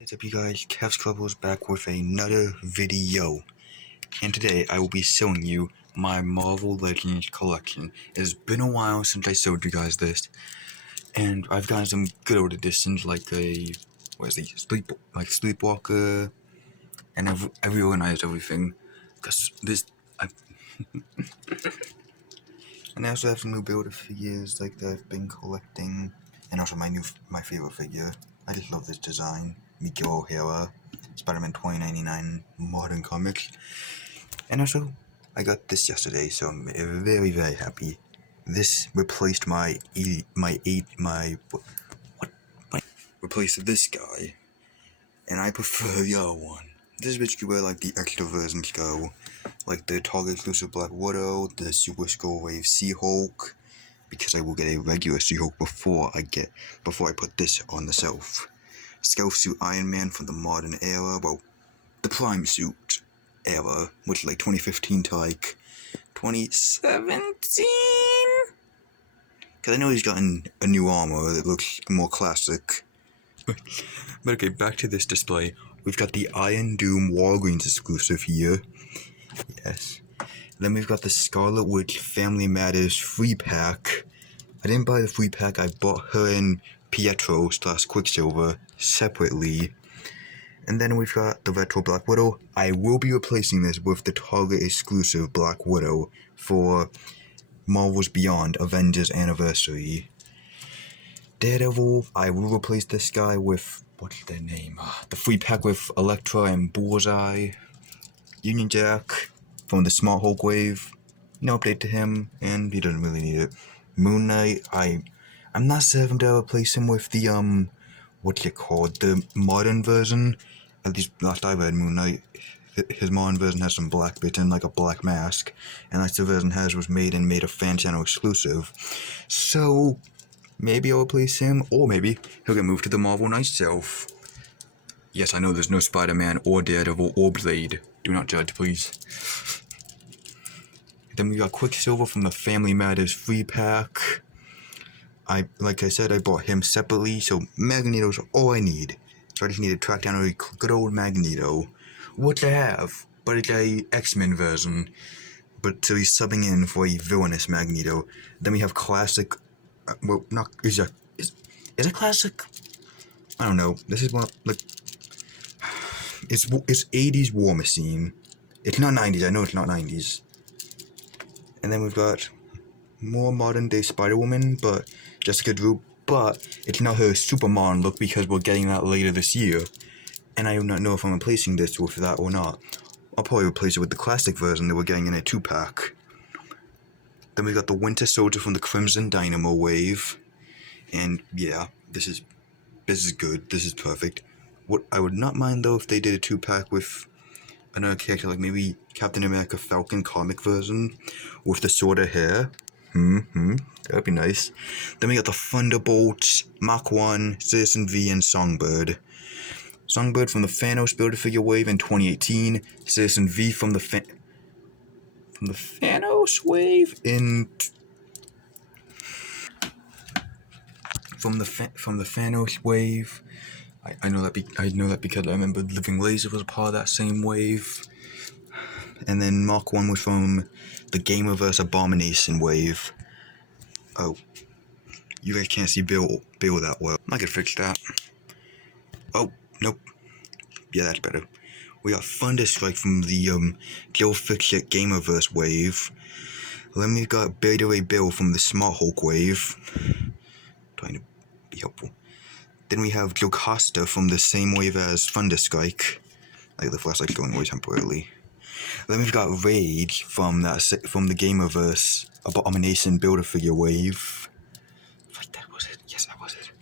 What's up you guys, Kev's Club was back with another video, and today I will be showing you my Marvel Legends collection. It's been a while since I showed you guys this, and I've gotten some good old editions like Sleepwalker, and I've reorganized everything, because and I also have some new Builder figures like that I've been collecting, and also my favorite figure. I just love this design, Miguel O'Hara, Spider-Man 2099 Modern Comics. And also, I got this yesterday, so I'm very, very happy. This replaced replaced this guy, and I prefer the other one. This bitch could wear like the extra versions go, like the Target exclusive Black Widow, the Super Skull Wave She-Hulk, because I will get a regular She-Hulk before I put this on the shelf. Stealth Suit Iron Man from the modern era, well, the Prime Suit era, which is like 2015 to like 2017? Because I know he's gotten a new armor that looks more classic. But okay, back to this display. We've got the Iron Doom Walgreens exclusive here. Yes. Then we've got the Scarlet Witch Family Matters free pack. I didn't buy the free pack, I bought her and Pietro / Quicksilver separately. And then we've got the Retro Black Widow. I will be replacing this with the Target exclusive Black Widow for Marvel's Beyond Avengers Anniversary. Daredevil, I will replace this guy with, what's their name? The free pack with Elektra and Bullseye. Union Jack from the Smart Hulk wave. No update to him, and he doesn't really need it. Moon Knight, I'm not certain to replace him with the, what's it called? The modern version. At least last I read Moon Knight, his modern version has some black bits and like a black mask, and that's the version was made a fan channel exclusive. So maybe I'll replace him, or maybe he'll get moved to the Marvel Knight shelf. Yes, I know there's no Spider-Man or Daredevil or Blade. Do not judge, please. Then we got Quicksilver from the Family Matters free pack. Like I said, I bought him separately, so Magneto's all I need. So I just need to track down a good old Magneto, which I have, but it's a X-Men version. But so he's subbing in for a villainous Magneto. Then we have classic. Well, not is it classic? I don't know. This is what like. It's 80s War Machine. It's not 90s. I know it's not 90s. And then we've got more modern day Spider-Woman, but Jessica Drew. But it's not her super modern look because we're getting that later this year. And I do not know if I'm replacing this with that or not. I'll probably replace it with the classic version that we're getting in a 2-pack. Then we got the Winter Soldier from the Crimson Dynamo wave. And yeah, this is good. This is perfect. What I would not mind though if they did a 2-pack with another character, like maybe Captain America Falcon comic version with the shorter hair. That'd be nice. Then we got the Thunderbolts, Mach 1, Citizen V, and Songbird. Songbird from the Thanos Build-A-Figure wave in 2018. Citizen V from the Thanos wave in from the Thanos wave. I know that because I remember Living Laser was a part of that same wave. And then Mark 1 was from the Gamerverse Abomination wave. Oh, you guys can't see Bill that well. I could fix that. Oh, nope. Yeah, that's better. We got Thunderstrike from the Joe Fix-It Gamerverse wave. Then we got Beta Ray Bill from the Smart Hulk wave. Trying to be helpful. Then we have Jocasta from the same wave as Thunderstrike. Like the flashlight's going away temporarily. Then we've got Rage from the Gamerverse Abomination Build-A-Figure wave. Like that was it. Yes, that was it.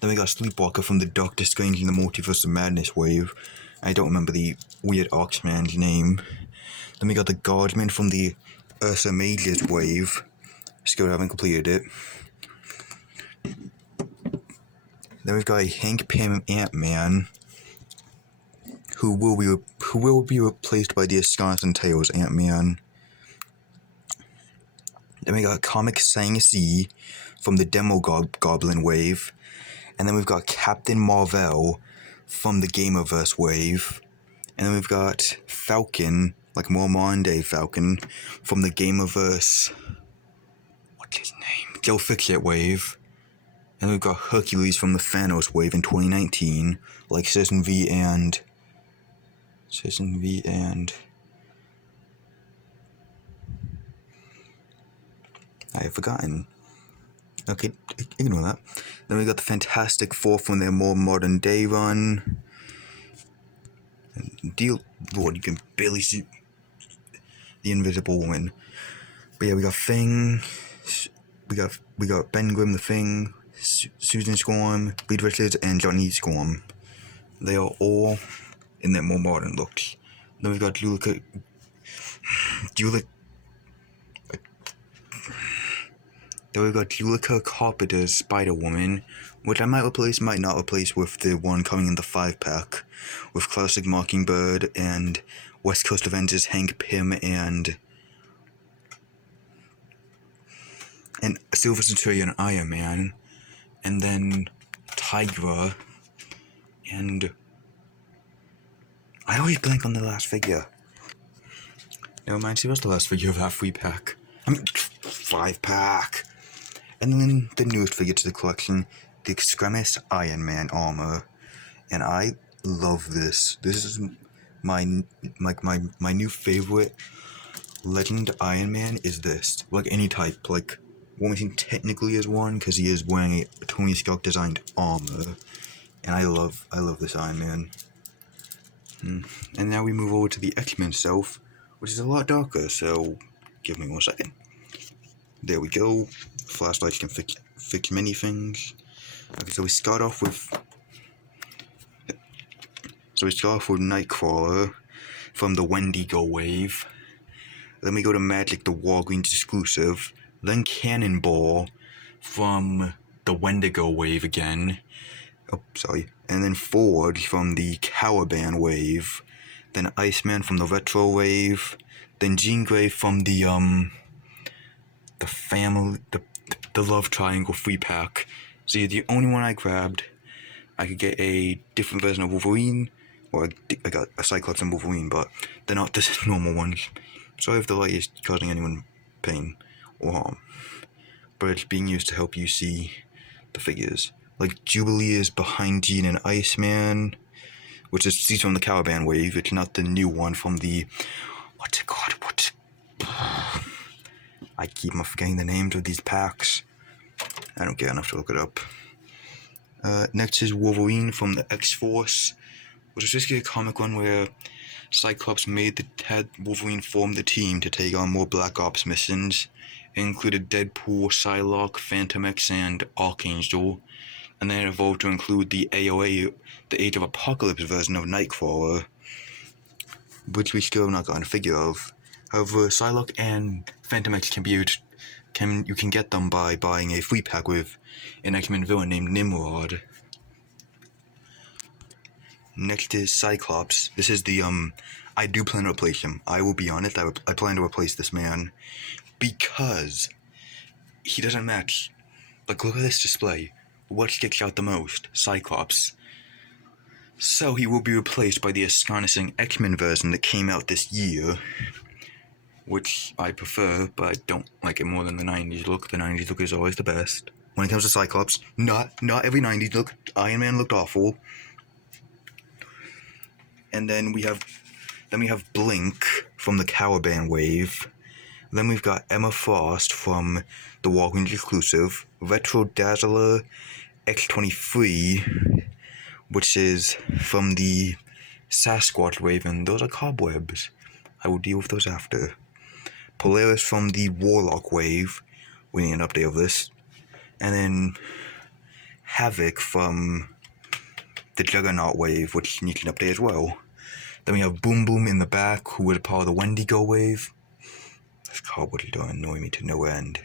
Then we got Sleepwalker from the Doctor Strange and the Multiverse of Madness wave. I don't remember the weird Oxman's name. Then we got the Guardsman from the Ursa Major's wave. Still haven't completed it. Then we've got a Hank Pym Ant-Man, who will be replaced by the Astonishing Tales Ant-Man. Then we got Comic Shang-Chi from the Demo Goblin wave. And then we've got Captain Marvel from the Gamerverse wave. And then we've got Falcon, like more modern day Falcon, from the Gamerverse. What's his name? Joe Fixit wave. And we've got Hercules from the Thanos wave in 2019, like Citizen V and I have forgotten. Okay, ignore that. Then we got the Fantastic Four from their more modern day run. Lord, you can barely see the Invisible Woman. But yeah, we got Thing. We got Ben Grimm the Thing, Susan Storm, Reed Richards, and Johnny Storm. They are all in their more modern looks. Then we've got Julika Carpenter's Spider-Woman, which I might replace, might not replace with the one coming in the 5-pack, with Classic Mockingbird and West Coast Avengers Hank Pym and Silver Centurion Iron Man, and then Tigra, and I always blank on the last figure. Never mind, see what's the last figure of that 3-pack? 5-pack! And then the newest figure to the collection, the Extremis Iron Man armor. And I love this. This is my new favorite Legend Iron Man is this. Like any type, like War Machine technically is one because he is wearing a Tony Stark designed armor. And I love this Iron Man. And now we move over to the X-Men Stealth, which is a lot darker, so give me 1 second. There we go. Flashlights can fix many things. Okay, so we start off with Nightcrawler from the Wendigo wave. Then we go to Magic, the Walgreens exclusive. Then Cannonball from the Wendigo wave again. Oh, sorry. And then Ford from the Caliban wave. Then Iceman from the Retro wave. Then Jean Grey from the Love Triangle 3-pack. So the only one I grabbed. I could get a different version of Wolverine, or I got a Cyclops and Wolverine, but they're not the normal ones. Sorry if the light is causing anyone pain or harm, but it's being used to help you see the figures. Like Jubilee is behind Jean and Iceman, which is she's from the Caliban wave. It's not the new one from the what's it called? I keep on forgetting the names of these packs. I don't care enough to look it up. Next is Wolverine from the X-Force, which is basically a comic one where Cyclops had Wolverine form the team to take on more Black Ops missions. It included Deadpool, Psylocke, Phantom X, and Archangel, and then it evolved to include the AOA, the Age of Apocalypse version of Nightcrawler, which we still have not gotten a figure of. However, Psylocke and Phantom X you can get them by buying a 3-pack with an X-Men villain named Nimrod. Next is Cyclops. This is the I do plan to replace him. I will be honest. I plan to replace this man because he doesn't match. Like, look at this display. What sticks out the most? Cyclops. So he will be replaced by the astonishing X-Men version that came out this year, which I prefer, but I don't like it more than the 90s look. The 90s look is always the best. When it comes to Cyclops, not every 90s look. Iron Man looked awful. And then we have Blink from the Caliban wave. Then we've got Emma Frost from the Walgreens exclusive. Retro Dazzler X-23, which is from the Sasquatch wave, and those are cobwebs. I will deal with those after. Polaris from the Warlock wave. We need an update of this. And then Havoc from the Juggernaut wave, which needs an update as well. Then we have Boom Boom in the back, who is part of the Wendigo wave. This cobweb is going to annoy me to no end.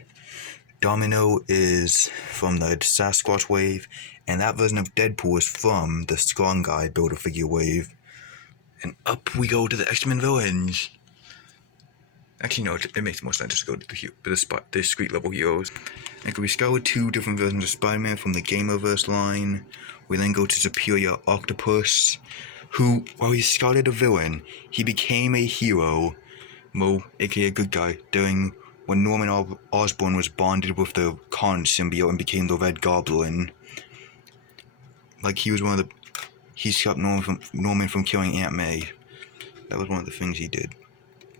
Domino is from the Sasquatch wave, and that version of Deadpool is from the Strong Guy Build-A-Figure wave. And up we go to the X-Men villains. Actually, no, it makes more sense to go to the street level heroes. Like, we start with 2 different versions of Spider-Man from the Gamerverse line. We then go to Superior Octopus, who, while he started a villain, he became a hero, aka a good guy, during when Norman Osborn was bonded with the Khan symbiote and became the Red Goblin. Like, he stopped Norman from killing Aunt May. That was one of the things he did.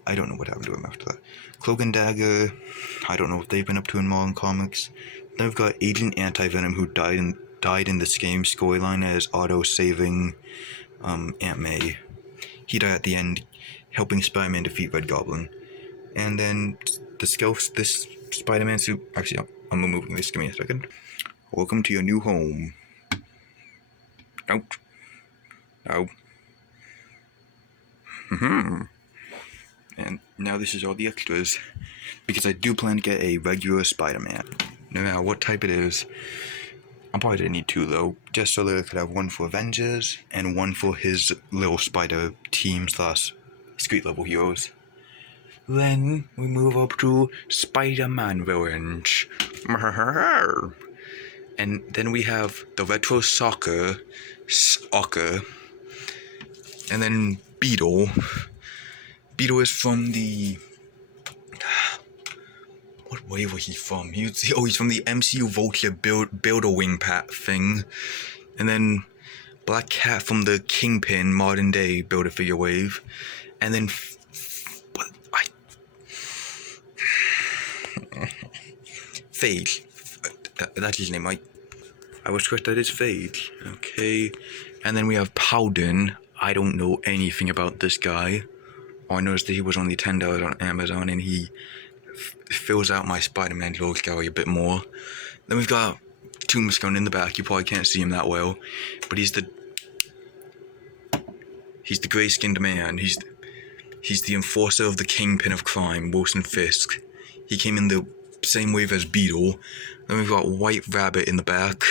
I don't know what happened to him after that. Cloak and Dagger, I don't know what they've been up to in modern comics. Then we've got Agent Anti-Venom, who died in the same storyline as Otto saving Aunt May. He died at the end, helping Spider-Man defeat Red Goblin. And then this Spider-Man suit. Actually, I'm removing this. Give me a second. Welcome to your new home. Nope. No. And now this is all the extras, because I do plan to get a regular Spider-Man. No matter what type it is. I'm probably gonna need 2 though, just so that I could have 1 for Avengers and 1 for his little spider team / street level heroes. Then we move up to Spider-Man villains. And then we have the Retro Soccer, and then Beetle. Beetle is from the... What wave was he from? He's from the MCU Vulture Build-A-Wing Pat thing. And then Black Cat from the Kingpin modern day Build-A-Figure wave. And then... Fade. That's his name, I was correct, that is Fade. Okay. And then we have Powden. I don't know anything about this guy. I noticed that he was only $10 on Amazon, and he fills out my Spider-Man rogues gallery a bit more. Then we've got Tombstone in the back. You probably can't see him that well, but he's the gray-skinned man. He's the enforcer of the Kingpin of crime, Wilson Fisk. He came in the same wave as Beetle. Then we've got White Rabbit in the back,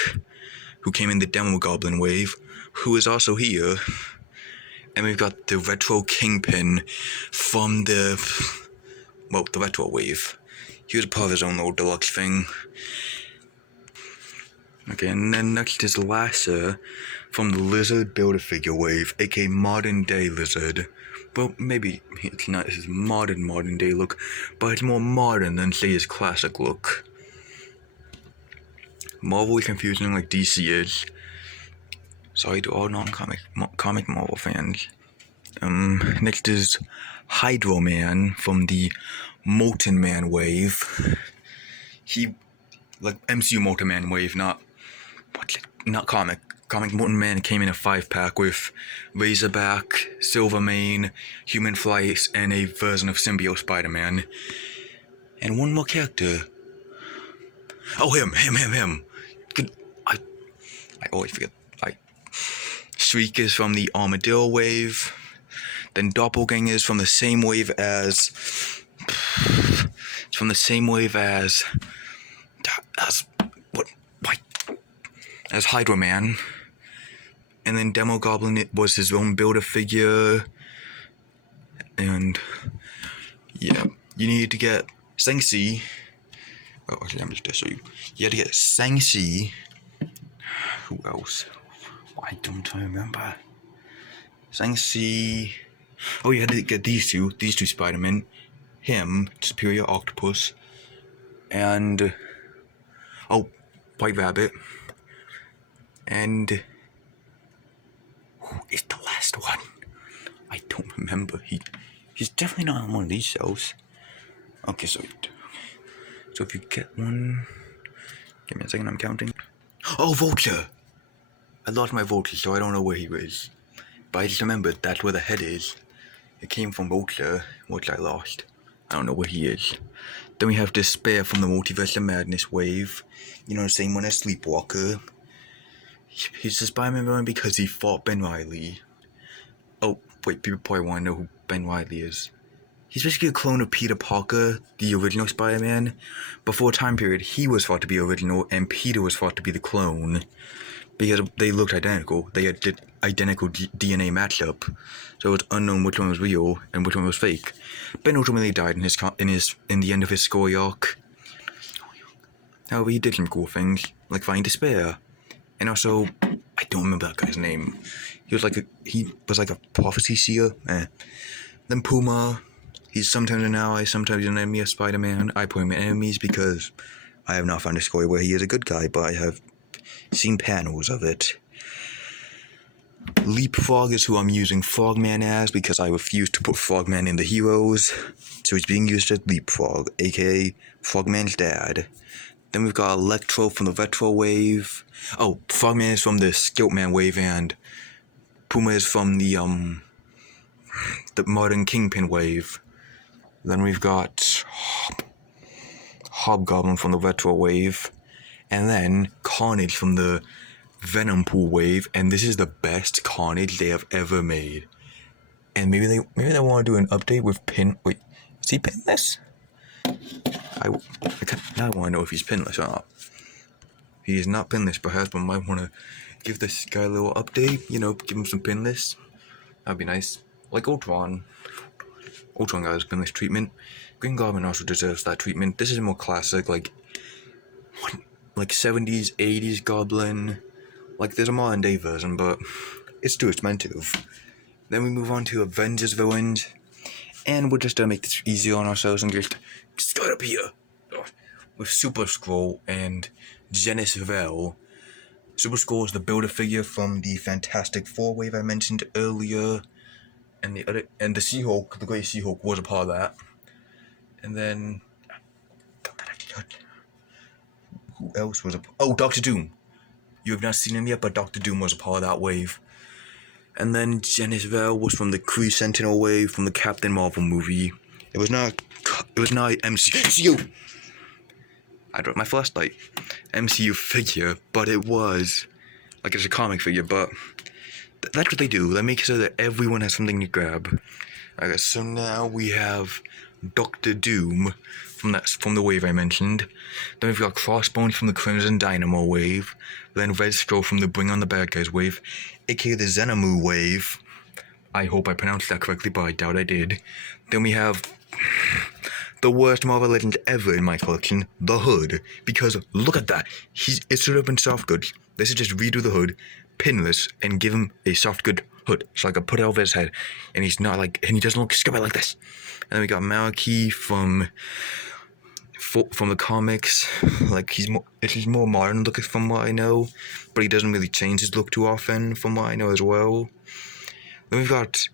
who came in the Demogoblin wave, who is also here. And we've got the Retro Kingpin from the Retro wave. He was a part of his own little deluxe thing. Okay, and then next is Lasser from the Lizard Build-A-Figure wave, aka modern day Lizard. Well, maybe it's not his modern day look, but it's more modern than, say, his classic look. Marvelly confusing like DC is. Sorry to all non-comic Marvel fans. Next is Hydro Man from the Molten Man wave. He, like MCU Molten Man wave, not comic. Comic Molten Man came in a 5-pack with Razorback, Silvermane, Human Flies, and a version of Symbiote Spider-Man. And 1 more character. Oh, him. Good. I always forget. Shriek is from the Armadillo wave. Then Doppelganger from the same wave as... It's from the same wave as Hydro Man. And then Demogoblin was his own Build-A-Figure. And yeah, you need to get Shang-Chi. Oh, actually, let me just show you. You had to get Shang-Chi. Who else? Why don't I remember? Shang-Chi. Oh, you had to get these two Spider-Men. Him, Superior Octopus. And... Oh, White Rabbit. And... Who is the last one? I don't remember. He's definitely not on one of these shows. Okay, so if you get one... Give me a second, I'm counting. Oh, Vulture! I lost my Vulture, so I don't know where he is. But I just remembered that's where the head is. It came from Vulture, which I lost. I don't know where he is. Then we have Despair from the Multiverse of Madness wave. You know, the same one as Sleepwalker. He's the Spider-Man villain because he fought Ben Reilly. Oh, wait, people probably want to know who Ben Reilly is. He's basically a clone of Peter Parker, the original Spider-Man. Before a time period, he was thought to be original, and Peter was thought to be the clone. because they looked identical. They had identical DNA matchup, so it's unknown which one was real and which one was fake. Ben ultimately died in the end of his story arc. However, he did some cool things, like find despair, and also I don't remember that guy's name. He was like a prophecy seer. Then Puma, he's sometimes an ally, sometimes an enemy of Spider-Man. I put him in enemies because I have not found a story where he is a good guy, but I have seen panels of it. Leapfrog is who I'm using Frogman as because I refuse to put Frogman in the heroes, so he's being used as Leapfrog, aka Frogman's dad. Then we've got Electro from the Retro Wave. Oh, Frogman is from the Skiltman Wave, and Puma is from the Modern Kingpin Wave. Then we've got Hobgoblin from the Retro Wave, and then Carnage from the Venom Pool Wave, and this is the best Carnage they have ever made. And maybe they want to do an update with Pin. Wait, is he pinless? Now I want to know if he's pinless or not. If he is not pinless, perhaps I might want to give this guy a little update. Give him some pinless. That'd be nice. Like Ultron. Ultron got his pinless treatment. Green Goblin also deserves that treatment. This is more classic, like 70s, 80s Goblin. Like, there's a modern day version, but it's too expensive. Then we move on to Avengers villains. And we're just gonna make this easier on ourselves and just start up here with Super Skrull and Genis Vell. Super Skrull is the Build-A-Figure from the Fantastic Four wave I mentioned earlier, and the She-Hulk, the Great She-Hulk, was a part of that. And then who else was Doctor Doom. You have not seen him yet, but Doctor Doom was a part of that wave. And then Genis Vell was from the Kree Sentinel wave from the Captain Marvel movie. It was not MCU. I dropped my flashlight. MCU figure, but it was like it's a comic figure. But that's what they do. They make sure that everyone has something to grab. Okay, so now we have Doctor Doom from the wave I mentioned. Then we've got Crossbones from the Crimson Dynamo wave. Then Red Skull from the Bring on the Bad Guys wave, aka the Xenamu wave. I hope I pronounced that correctly, but I doubt I did. Then we have the worst Marvel Legend ever in my collection, the Hood. Because look at that. It should have been soft goods. They should just redo the Hood, pinless, and give him a soft good hood. So I could put it over his head. And he's not like, and he doesn't look stupid like this. And then we got Maliki from the comics. Like he's more modern looking from what I know, but he doesn't really change his look too often from what I know as well. Then we've got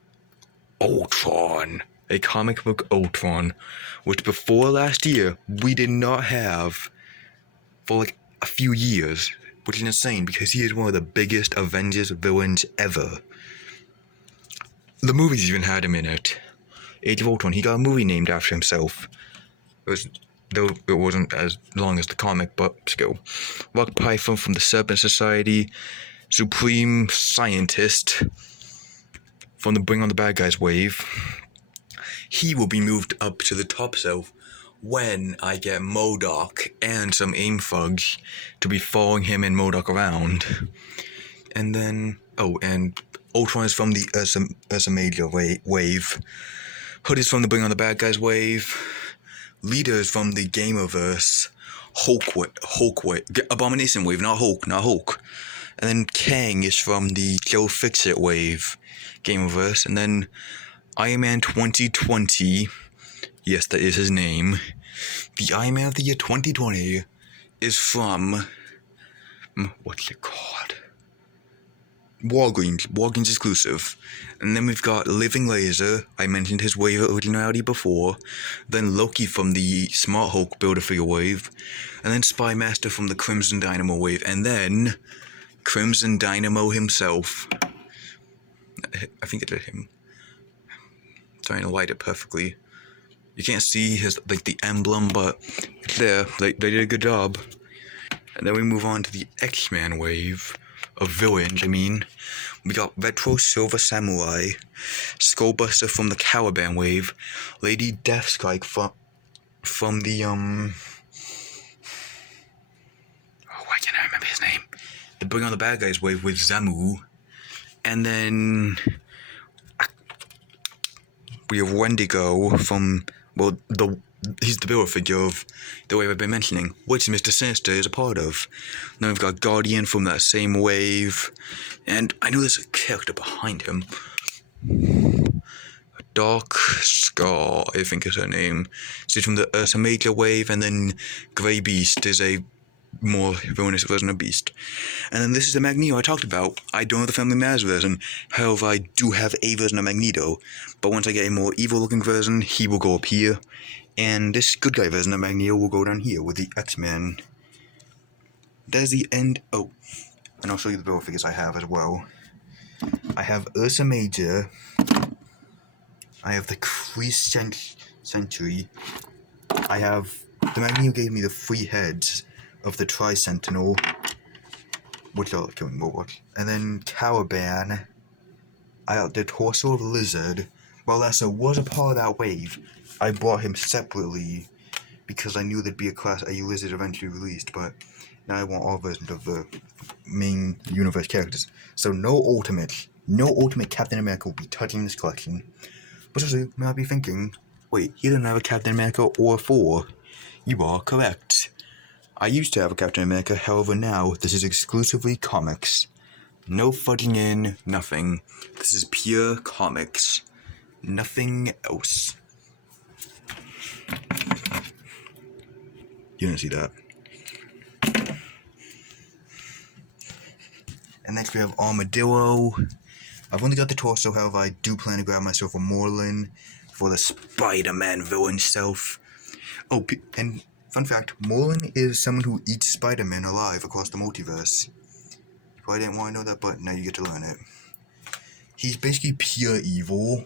Ultron, a comic book Ultron, which before last year we did not have for like a few years, which is insane because he is one of the biggest Avengers villains ever. The movies even had him in it. Age of Ultron, he got a movie named after himself. Though it wasn't as long as the comic, but still. Rock Python from the Serpent Society, Supreme Scientist from the Bring on the Bad Guys wave. He will be moved up to the top shelf when I get MODOK and some AIM thugs to be following him and MODOK around. And then, and Ultron is from the Ursa Major wave. Hood is from the Bring on the Bad Guys wave. Leader is from the Gamerverse, Hulk wave, Abomination wave, not Hulk. And then Kang is from the Joe Fixit wave, Gamerverse. And then Iron Man 2020, yes, that is his name. The Iron Man of the year 2020 is from, what's it called? Walgreens exclusive. And then we've got Living Laser, I mentioned his wave originality before. Then Loki from the Smart Hulk Build-A-Figure wave. And then Spy Master from the Crimson Dynamo wave. And then Crimson Dynamo himself. I think it did him. I'm trying to light it perfectly. You can't see his the emblem, but it's there. They did a good job. And then we move on to the X-Men wave of villains. We got Retro Silver Samurai, Skullbuster from the Caliban wave, Lady Deathstrike from the why can't I remember his name? The bring on the bad guys wave with Zemu. And then we have Wendigo from, well, he's the builder figure of the wave I've been mentioning, which Mr. Sinister is a part of. Then we've got Guardian from that same wave, and I know there's a character behind him. Dark Scar, I think is her name. She's from the Ursa Major wave, and then Grey Beast is a more villainous version of Beast. And then this is the Magneto I talked about. I don't have the Family Matters version, however I do have a version of Magneto, but once I get a more evil looking version, he will go up here, and this good guy version of Magneto will go down here with the X-Men. There's the end. Oh, and I'll show you the build figures I have as well. I have Ursa Major, I have the Kree Sentry, I have, the Magneto gave me the 3 heads of the Tri-Sentinel, which are killing more, and then Caliban. I got the torso of Lizard. While Lasso was a part of that wave, I bought him separately because I knew there'd be a Lizard eventually released, but now I want all versions of the main universe characters. So no Ultimate Captain America will be touching this collection. But also, you might be thinking, wait, he doesn't have a Captain America or 4. You are correct. I used to have a Captain America, however now, this is exclusively comics. No fudging in, nothing. This is pure comics. Nothing else. You didn't see that. And next we have Armadillo. I've only got the torso, however I do plan to grab myself a Morlun for the Spider-Man villain self. Oh, and fun fact, Morlun is someone who eats Spider-Man alive across the multiverse. You probably didn't want to know that, but now you get to learn it. He's basically pure evil,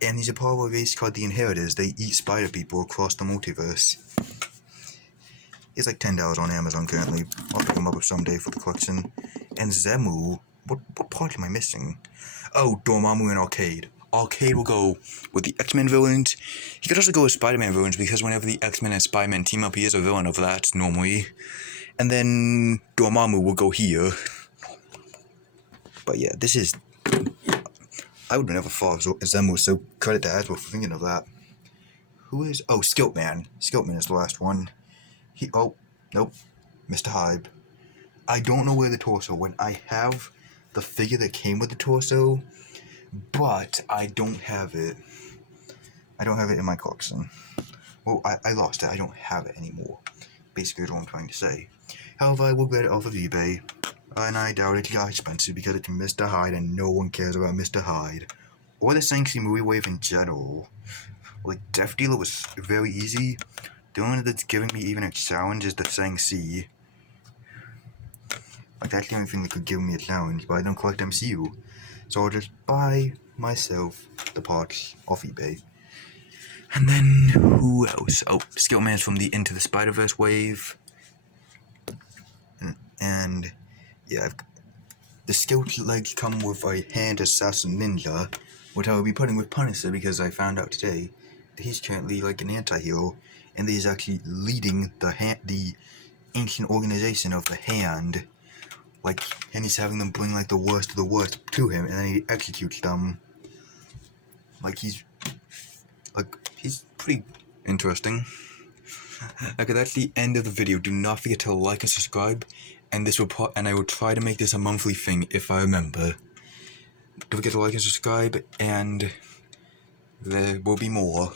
and he's a part of a race called the Inheritors. They eat spider people across the multiverse. It's like $10 on Amazon currently. I'll pick him up someday for the collection. And Zemu, what part am I missing? Oh, Dormammu and Arcade. Arcade will go with the X-Men villains. He could also go with Spider-Man villains, because whenever the X-Men and Spider-Man team up, he is a villain of that, normally. And then Dormammu will go here. But yeah, this is... I would have never thought of Zemu, so credit to Hasbro for thinking of that. Who is... Oh, Skiltman. Skiltman is the last one. Oh, nope. Mr. Hyde. I don't know where the torso went. I have the figure that came with the torso, but I don't have it. I don't have it in my collection. Well, I lost it. I don't have it anymore. Basically, that's what I'm trying to say. However, I will get it off of eBay, and I doubt it got expensive because it's Mr. Hyde, and no one cares about Mr. Hyde. Or the Shang-Chi movie wave in general. Like, Death Dealer was very easy. The only one that's giving me even a challenge is the Shang-Chi. Like, that's the only thing that could give me a challenge, but I don't collect MCU. So I'll just buy myself the parts off eBay. And then, who else? Oh, Skillman's from the Into the Spider-Verse wave. And yeah, the skilled legs come with a hand assassin ninja, which I will be putting with Punisher because I found out today that he's currently like an anti-hero, and he's actually leading the ancient organization of the Hand. Like, and he's having them bring like the worst of the worst to him, and then he executes them. Like, he's pretty interesting. Okay, that's the end of the video. Do not forget to like and subscribe, and I will try to make this a monthly thing if I remember. Don't forget to like and subscribe, and there will be more.